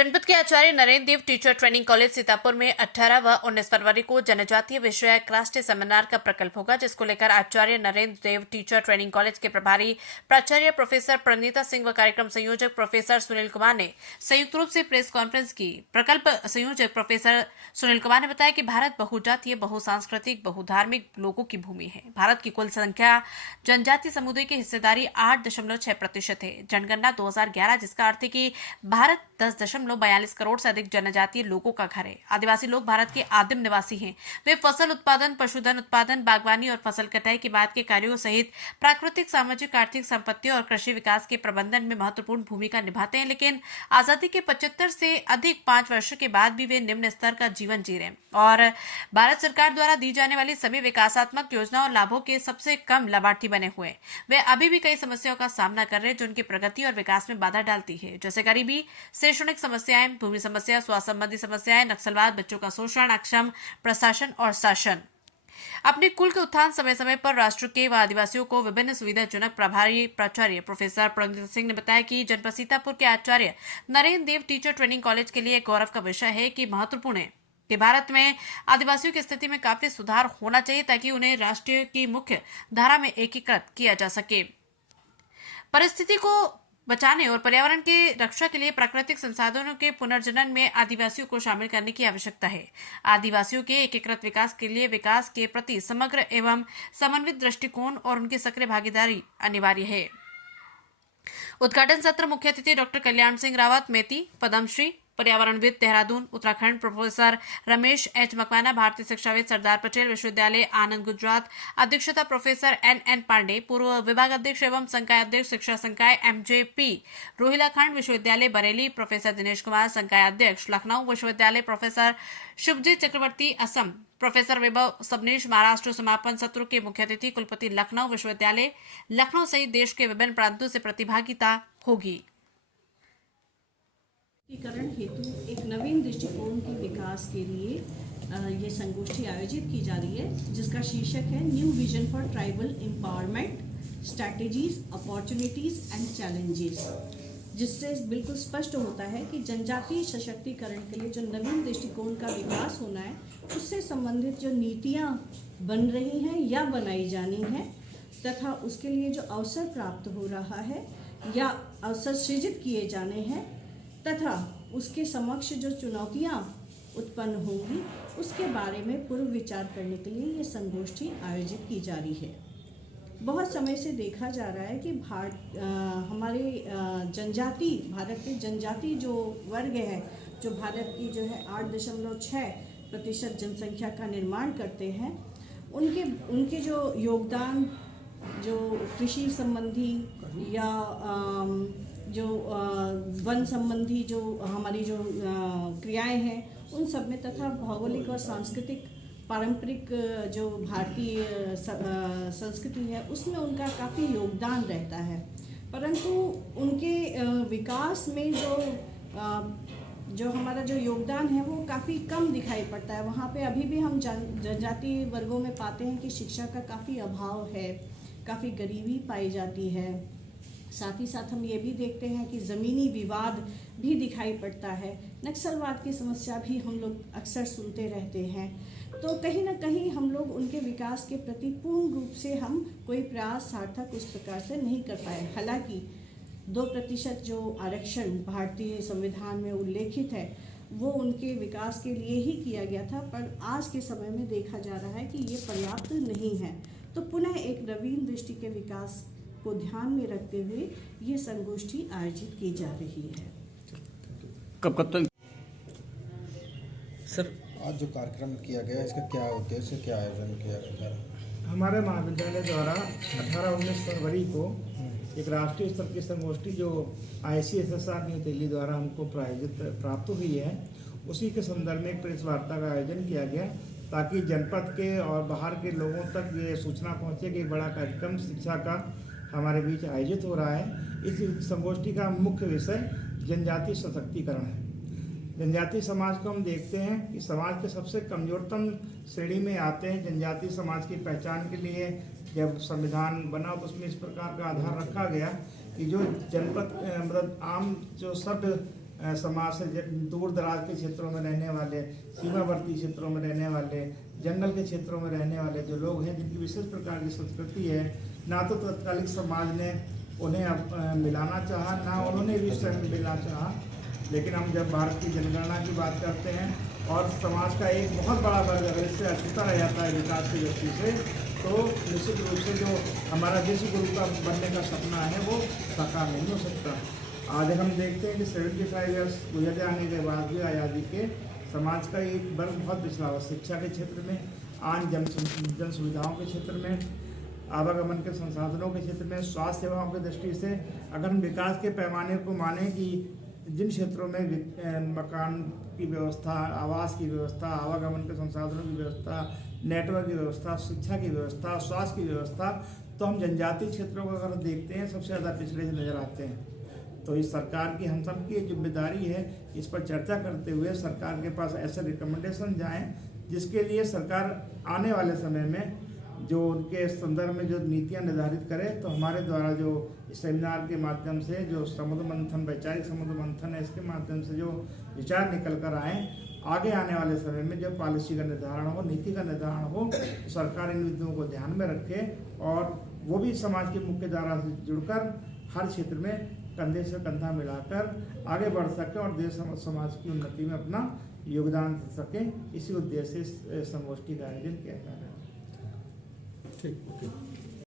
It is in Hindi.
जनपद के आचार्य नरेंद्र देव टीचर ट्रेनिंग कॉलेज सीतापुर में 18 व 19 फरवरी को जनजातीय विषयक राष्ट्रीय सेमिनार का प्रकल्प होगा, जिसको लेकर आचार्य नरेंद्र देव टीचर ट्रेनिंग कॉलेज के प्रभारी प्राचार्य प्रोफेसर प्रणीता सिंह व कार्यक्रम संयोजक प्रोफेसर सुनील कुमार ने संयुक्त रूप से प्रेस कॉन्फ्रेंस की। प्रकल्प संयोजक प्रोफेसर सुनील कुमार ने बताया कि भारत बहुजातीय, बहुसांस्कृतिक, बहुधार्मिक लोगों की भूमि है। भारत की कुल संख्या जनजातीय समुदाय की हिस्सेदारी 8.6% है। जनगणना 2011, जिसका अर्थ है कि भारत 10.42 करोड़ से अधिक जनजातीय लोगों का घर है। आदिवासी लोग भारत के आदिम निवासी हैं। वे फसल उत्पादन, पशुधन उत्पादन, बागवानी और फसल कटाई के बाद के कार्यों सहित प्राकृतिक, सामाजिक, आर्थिक संपत्ति और कृषि विकास के प्रबंधन में महत्वपूर्ण भूमिका निभाते हैं। लेकिन आजादी के 75 से अधिक 5 वर्ष के बाद भी वे निम्न स्तर का जीवन जी रहे हैं और भारत सरकार द्वारा दी जाने वाली सभी विकासात्मक योजनाओं और लाभों के सबसे कम लाभार्थी बने हुए। वे अभी भी कई समस्याओं का सामना कर रहे हैं जो उनकी प्रगति और विकास में बाधा डालती है, जैसे गरीबी, शैक्षणिक समस्याएं, भूमि समस्या, स्वास्थ्य संबंधी समस्याएं, नक्सलवाद, बच्चों का शोषण, अक्षम प्रशासन और शासन। अपने कुल के उत्थान, समय समय पर राष्ट्र के व आदिवासियों को विभिन्न सुविधाजनक प्रभारी प्राचार्य प्रोफेसर प्रणीता सिंह ने बताया कि जनपद सीतापुर के आचार्य नरेंद्र देव टीचर ट्रेनिंग कॉलेज के लिए गौरव का विषय है कि महत्वपूर्ण है कि भारत में आदिवासियों की स्थिति में काफी सुधार होना चाहिए ताकि उन्हें राष्ट्र की मुख्य धारा में एकीकृत किया जा सके। परिस्थिति को बचाने और पर्यावरण की रक्षा के लिए प्राकृतिक संसाधनों के पुनर्जनन में आदिवासियों को शामिल करने की आवश्यकता है। आदिवासियों के एकीकृत विकास के लिए विकास के प्रति समग्र एवं समन्वित दृष्टिकोण और उनकी सक्रिय भागीदारी अनिवार्य है। उद्घाटन सत्र मुख्य अतिथि डॉक्टर कल्याण सिंह रावत, मेती, पद्मश्री, पर्यावरणविद, देहरादून, उत्तराखंड, प्रोफेसर रमेश एच मकवाना, भारतीय शिक्षाविद, सरदार पटेल विश्वविद्यालय, आनंद, गुजरात, अध्यक्षता प्रोफेसर एन पांडे, पूर्व विभाग अध्यक्ष एवं संकाय अध्यक्ष, शिक्षा संकाय MJP, रोहिलाखंड विश्वविद्यालय, बरेली, प्रोफेसर दिनेश कुमार, संकाय अध्यक्ष, लखनऊ विश्वविद्यालय, प्रोफेसर शुभजीत चक्रवर्ती, असम, प्रोफेसर वैभव सबनीश, महाराष्ट्र। समापन सत्र के मुख्य अतिथि कुलपति, लखनऊ विश्वविद्यालय, लखनऊ सहित देश के विभिन्न प्रांतों से प्रतिभागिता होगी। करण हेतु एक नवीन दृष्टिकोण के विकास के लिए ये संगोष्ठी आयोजित की जा रही है, जिसका शीर्षक है new vision for tribal empowerment, strategies, opportunities and challenges, जिससे बिल्कुल स्पष्ट होता है कि जनजातीय सशक्तिकरण के लिए जो नवीन दृष्टिकोण का विकास होना है, उससे संबंधित जो नीतियाँ बन रही हैं या बनाई जानी हैं तथा उसके लिए जो अवसर प्राप्त हो रहा है या अवसर सृजित किए जाने हैं तथा उसके समक्ष जो चुनौतियां उत्पन्न होंगी उसके बारे में पूर्व विचार करने के लिए ये संगोष्ठी आयोजित की जा रही है। बहुत समय से देखा जा रहा है कि हमारे भारत के जनजाति जो वर्ग है, जो भारत की जो है 8.6% जनसंख्या का निर्माण करते हैं, उनके जो योगदान, जो कृषि संबंधी या जो वन संबंधी जो हमारी जो क्रियाएं हैं उन सब में तथा भौगोलिक और सांस्कृतिक पारंपरिक जो भारतीय संस्कृति है उसमें उनका काफ़ी योगदान रहता है, परंतु उनके विकास में जो हमारा जो योगदान है वो काफ़ी कम दिखाई पड़ता है। वहाँ पे अभी भी हम जनजातीय वर्गों में पाते हैं कि शिक्षा का काफ़ी अभाव है, काफ़ी गरीबी पाई जाती है। साथ ही साथ हम ये भी देखते हैं कि ज़मीनी विवाद भी दिखाई पड़ता है, नक्सलवाद की समस्या भी हम लोग अक्सर सुनते रहते हैं। तो कहीं ना कहीं हम लोग उनके विकास के प्रति पूर्ण रूप से हम कोई प्रयास सार्थक उस प्रकार से नहीं कर पाए। हालांकि 2% जो आरक्षण भारतीय संविधान में उल्लेखित है वो उनके विकास के लिए ही किया गया था, पर आज के समय में देखा जा रहा है कि ये पर्याप्त नहीं है। तो पुनः एक नवीन दृष्टि के विकास को ध्यान में रखते हुए ये संगोष्ठी आयोजित की जा रही है। कब तक सर आज जो कार्यक्रम किया गया इसका क्या उद्देश्य, क्या आयोजन किया गया? हमारे महाविद्यालय द्वारा 18-19 फरवरी को एक राष्ट्रीय स्तर की संगोष्ठी जो ICSSR न्यू दिल्ली द्वारा हमको प्राप्त हुई है, उसी के संदर्भ में एक प्रेस वार्ता का आयोजन किया गया ताकि जनपद के और बाहर के लोगों तक ये सूचना पहुंचे कि एक बड़ा कार्यक्रम शिक्षा का हमारे बीच आयोजित हो रहा है। इस संगोष्ठी का मुख्य विषय जनजातीय सशक्तिकरण है। जनजातीय समाज को हम देखते हैं कि समाज के सबसे कमजोरतम श्रेणी में आते हैं। जनजातीय समाज की पहचान के लिए जब संविधान बना तो उसमें इस प्रकार का आधार रखा गया कि जो जनपद मतलब आम जो सभ्य समाज से दूर दराज के क्षेत्रों में रहने वाले, सीमावर्ती क्षेत्रों में रहने वाले, जंगल के क्षेत्रों में रहने वाले जो लोग हैं, जिनकी विशेष प्रकार की संस्कृति है, ना तो तत्कालिक समाज ने उन्हें मिलाना चाहा, ना उन्होंने भी स्वयं मिलना चाहा। लेकिन हम जब भारत की जनगणना की बात करते हैं और समाज का एक बहुत बड़ा वर्ग अगर इससे अछूता रह जाता है विकास की दृष्टि से, तो निश्चित रूप से जो हमारा विश्व गुरु का बनने का सपना है वो साकार नहीं हो सकता। आज हम देखते हैं कि 75 ईयर्स गुजर जाने के बाद भी आज़ादी के समाज का एक वर्ग बहुत पिछड़ा हुआ, शिक्षा के क्षेत्र में, आम जन सुविधाओं के क्षेत्र में, आवागमन के संसाधनों के क्षेत्र में, स्वास्थ्य सेवाओं की दृष्टि से अगर हम विकास के पैमाने को माने कि जिन क्षेत्रों में मकान की व्यवस्था, आवास की व्यवस्था, आवागमन के संसाधनों की व्यवस्था, नेटवर्क की व्यवस्था, शिक्षा की व्यवस्था, स्वास्थ्य की व्यवस्था, तो हम जनजातीय क्षेत्रों को अगर देखते हैं सबसे ज़्यादा पिछड़े नजर आते हैं। तो इस सरकार की, हम सब की जिम्मेदारी है इस पर चर्चा करते हुए सरकार के पास ऐसे रिकमेंडेशन जाएं जिसके लिए सरकार आने वाले समय में जो उनके संदर्भ में जो नीतियां निर्धारित करे। तो हमारे द्वारा जो सेमिनार के माध्यम से जो समुद्र मंथन, वैचारिक समुद्र मंथन है, इसके माध्यम से जो विचार निकल कर आए, आगे आने वाले समय में जब पॉलिसी का निर्धारण हो, नीति का निर्धारण हो, तो सरकार इन मुद्दों को ध्यान में रखे और वो भी समाज की मुख्य धारा से जुड़कर हर क्षेत्र में कंधे से कंधा मिलाकर आगे बढ़ सके और देश समाज की उन्नति में अपना योगदान दे सके। इसी उद्देश्य से इस संगोष्ठी का आयोजन किया जा रहा है। ठीक।